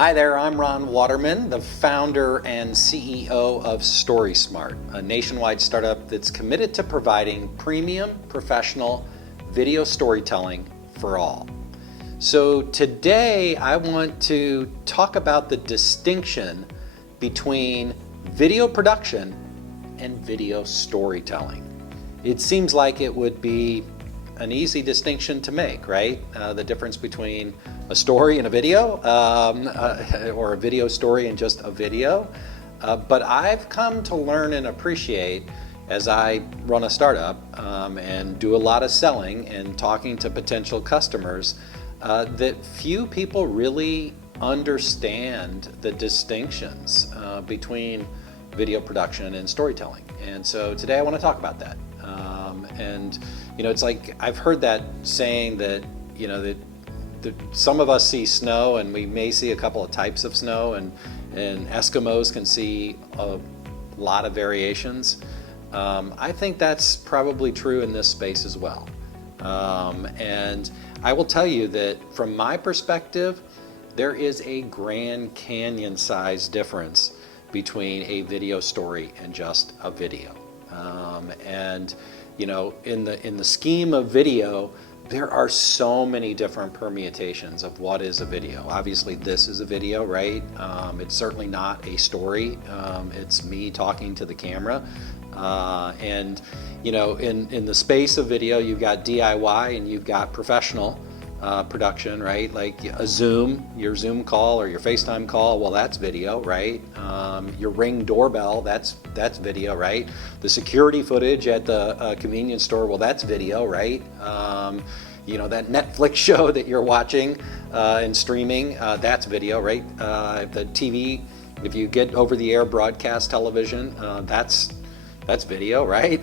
Hi there, I'm Ron Waterman, the founder and CEO of STORYSMART, a nationwide startup that's committed to providing premium professional video storytelling for all. So today I want to talk about the distinction between video production and video storytelling. It seems like it would be an easy distinction to make, right? The difference between a story and a video, or a video story and just a video. But I've come to learn and appreciate, as I run a startup and do a lot of selling and talking to potential customers, that few people really understand the distinctions between video production and storytelling. And so today I want to talk about that. And it's like I've heard that saying that that some of us see snow and we may see a couple of types of snow, and Eskimos can see a lot of variations. I think that's probably true in this space as well. And I will tell you that from my perspective, there is a Grand Canyon size difference between a video story and just a video. And in the scheme of video, there are so many different permutations of what is a video. Obviously, this is a video, right? It's certainly not a story. It's me talking to the camera. And in the space of video, you've got DIY and you've got professional production, right? Like a Zoom, your Zoom call or your FaceTime call, well, that's video, right? Your Ring doorbell, that's video, right? The security footage at the convenience store, well, that's video, right? That Netflix show that you're watching and streaming, that's video, right? The TV, if you get over-the-air broadcast television, that's video, right?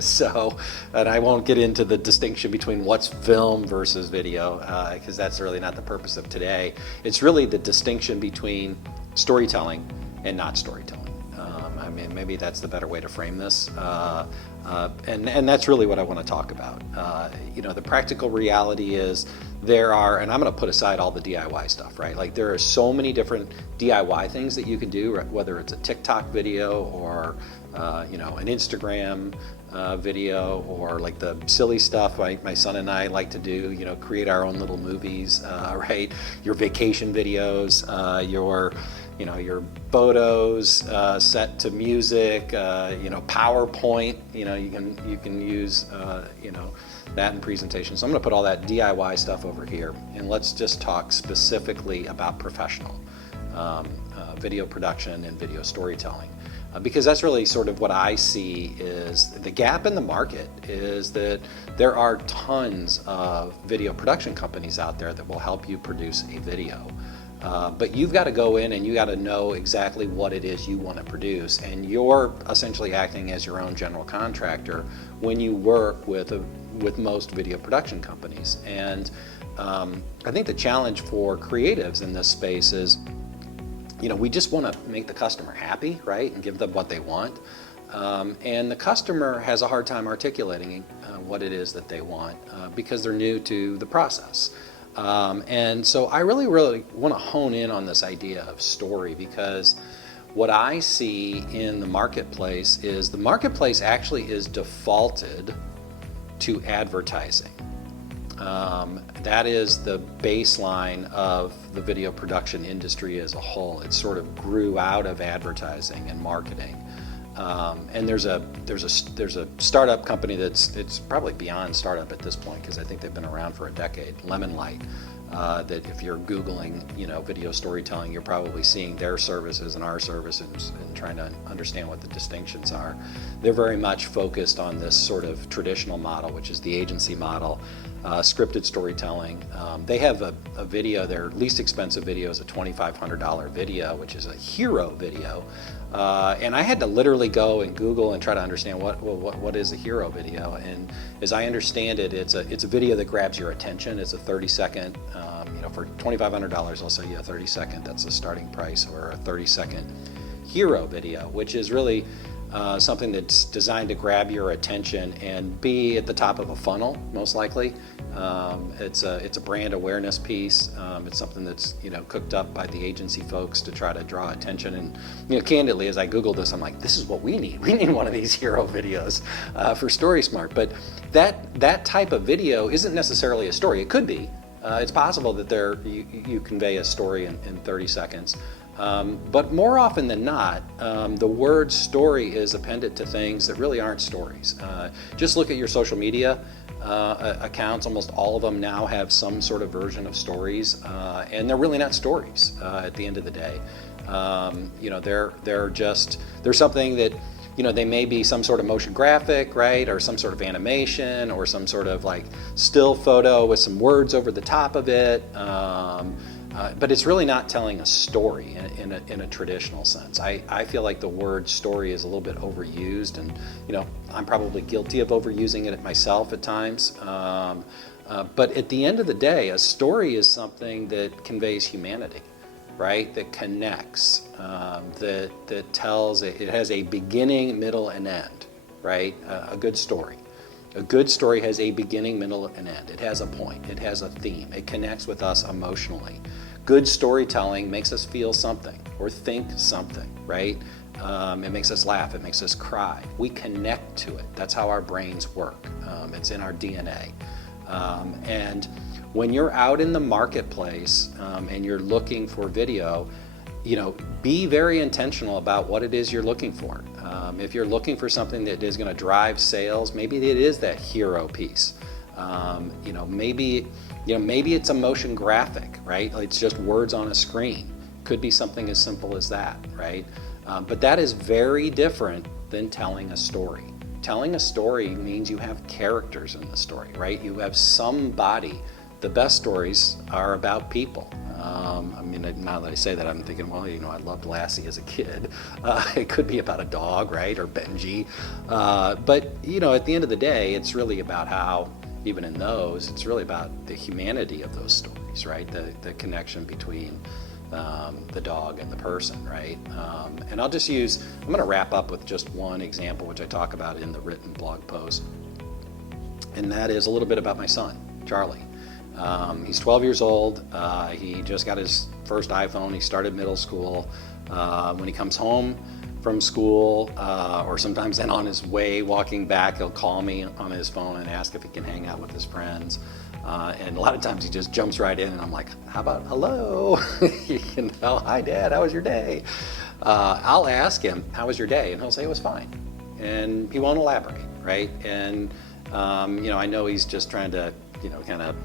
So, and I won't get into the distinction between what's film versus video, because that's really not the purpose of today. It's really the distinction between storytelling and not storytelling. Maybe that's the better way to frame this. And that's really what I want to talk about. The practical reality is there are, and I'm going to put aside all the DIY stuff, right? Like there are so many different DIY things that you can do, whether it's a TikTok video or an Instagram video, or like the silly stuff my son and I like to do, create our own little movies, right? Your vacation videos, your photos set to music, PowerPoint, you can use that in presentation. So I'm going to put all that DIY stuff over here, and let's just talk specifically about professional video production and video storytelling. Because that's really sort of what I see is the gap in the market, is that there are tons of video production companies out there that will help you produce a video. But you've got to go in and you got to know exactly what it is you want to produce, and you're essentially acting as your own general contractor when you work with most video production companies. And I think the challenge for creatives in this space is, we just want to make the customer happy, right, and give them what they want. And the customer has a hard time articulating what it is that they want because they're new to the process. And so I really want to hone in on this idea of story, because what I see in the marketplace is the marketplace actually is defaulted to advertising. That is the baseline of the video production industry as a whole. It sort of grew out of advertising and marketing. And there's a startup company it's probably beyond startup at this point, because I think they've been around for a decade, Lemon Light, that if you're Googling, video storytelling, you're probably seeing their services and our services and trying to understand what the distinctions are. They're very much focused on this sort of traditional model, which is the agency model, scripted storytelling. They have a video, their least expensive video is a $2,500 video, which is a hero video. And I had to literally go and Google and try to understand what is a hero video. And as I understand it, it's a video that grabs your attention. It's a 30-second, for $2,500, I'll say, 30-second, that's the starting price, or a 30-second hero video, which is really something that's designed to grab your attention and be at the top of a funnel, most likely, It's a brand awareness piece. It's something that's cooked up by the agency folks to try to draw attention. And candidly, as I Googled this, I'm like, this is what we need. We need one of these hero videos for StorySmart. But that type of video isn't necessarily a story. It could be. It's possible that you convey a story in 30 seconds. But more often than not, the word story is appended to things that really aren't stories. Just look at your social media accounts. Almost all of them now have some sort of version of stories, and they're really not stories at the end of the day. They're something that they may be some sort of motion graphic, right, or some sort of animation, or some sort of like still photo with some words over the top of it. But it's really not telling a story in a traditional sense. I feel like the word story is a little bit overused, and I'm probably guilty of overusing it myself at times. But at the end of the day, a story is something that conveys humanity, right? That connects, that tells, it has a beginning, middle, and end, right? A good story. A good story has a beginning, middle, and end. It has a point. It has a theme. It connects with us emotionally. Good storytelling makes us feel something or think something, right? It makes us laugh. It makes us cry. We connect to it. That's how our brains work. It's in our DNA. And when you're out in the marketplace and you're looking for video, be very intentional about what it is you're looking for. If you're looking for something that is going to drive sales, maybe it is that hero piece. Maybe it's a motion graphic, right? It's just words on a screen. Could be something as simple as that, right? But that is very different than telling a story. Telling a story means you have characters in the story, right? You have somebody. The best stories are about people. Now that I say that, I'm thinking, well, I loved Lassie as a kid. It could be about a dog, right, or Benji. But at the end of the day, it's really about how, even in those, it's really about the humanity of those stories, right? The connection between the dog and the person, right? And I'm going to wrap up with just one example, which I talk about in the written blog post. And that is a little bit about my son, Charlie. He's 12 years old. He just got his first iPhone. He started middle school. When he comes home from school, or sometimes then on his way walking back, he'll call me on his phone and ask if he can hang out with his friends. And a lot of times he just jumps right in, and I'm like, how about hello? Hi, Dad, how was your day? I'll ask him, how was your day? And he'll say it was fine. And he won't elaborate, right? And, I know he's just trying to, kind of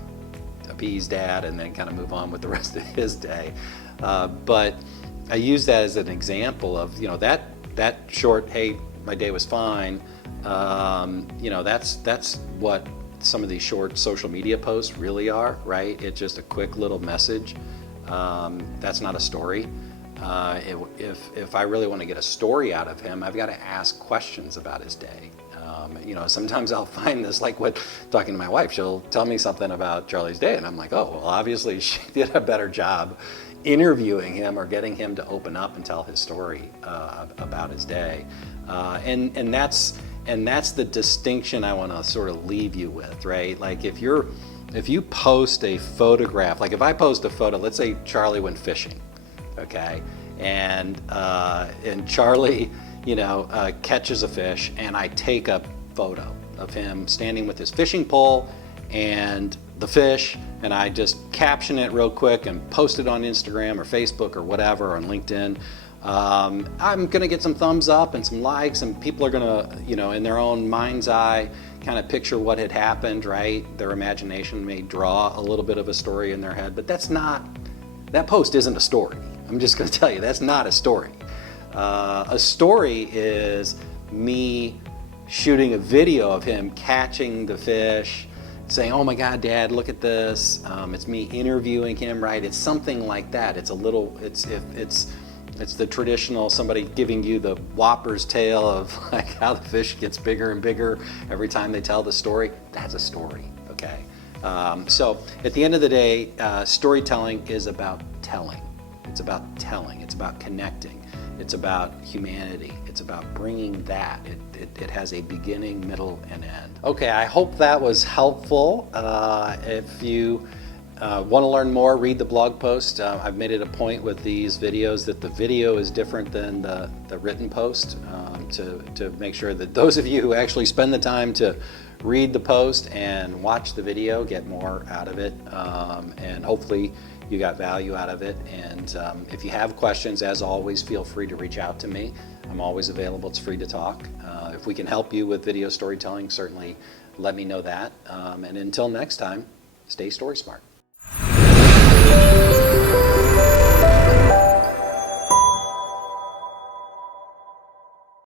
appease Dad and then kind of move on with the rest of his day. But I use that as an example of, that short, hey, my day was fine. That's what some of these short social media posts really are, right? It's just a quick little message. That's not a story. If I really want to get a story out of him, I've got to ask questions about his day. Sometimes I'll find this, like talking to my wife, she'll tell me something about Charlie's day, and I'm like, oh, well, obviously she did a better job interviewing him or getting him to open up and tell his story about his day. And that's the distinction I want to sort of leave you with, right? Like if you post a photograph, like if I post a photo, let's say Charlie went fishing, okay, and Charlie catches a fish, and I take a photo of him standing with his fishing pole and the fish, and I just caption it real quick and post it on Instagram or Facebook or whatever, or on LinkedIn. I'm gonna get some thumbs up and some likes, and people are gonna, in their own mind's eye, kind of picture what had happened, right? Their imagination may draw a little bit of a story in their head, but that post isn't a story. I'm just gonna tell you, that's not a story. A story is me shooting a video of him catching the fish, saying, oh my God, Dad, look at this. It's me interviewing him, right? It's something like that. It's the traditional, somebody giving you the Whopper's tale of like how the fish gets bigger and bigger every time they tell the story. That's a story, okay? So at the end of the day, storytelling is about telling. It's about telling. It's about connecting. It's about humanity. It's about bringing that. It has a beginning, middle, and end. Okay, I hope that was helpful. If you want to learn more, read the blog post. I've made it a point with these videos that the video is different than the written post to make sure that those of you who actually spend the time to read the post and watch the video get more out of it, and hopefully you got value out of it. And if you have questions, as always, feel free to reach out to me. I'm always available. It's free to talk. If we can help you with video storytelling, certainly let me know that. And until next time, stay story smart.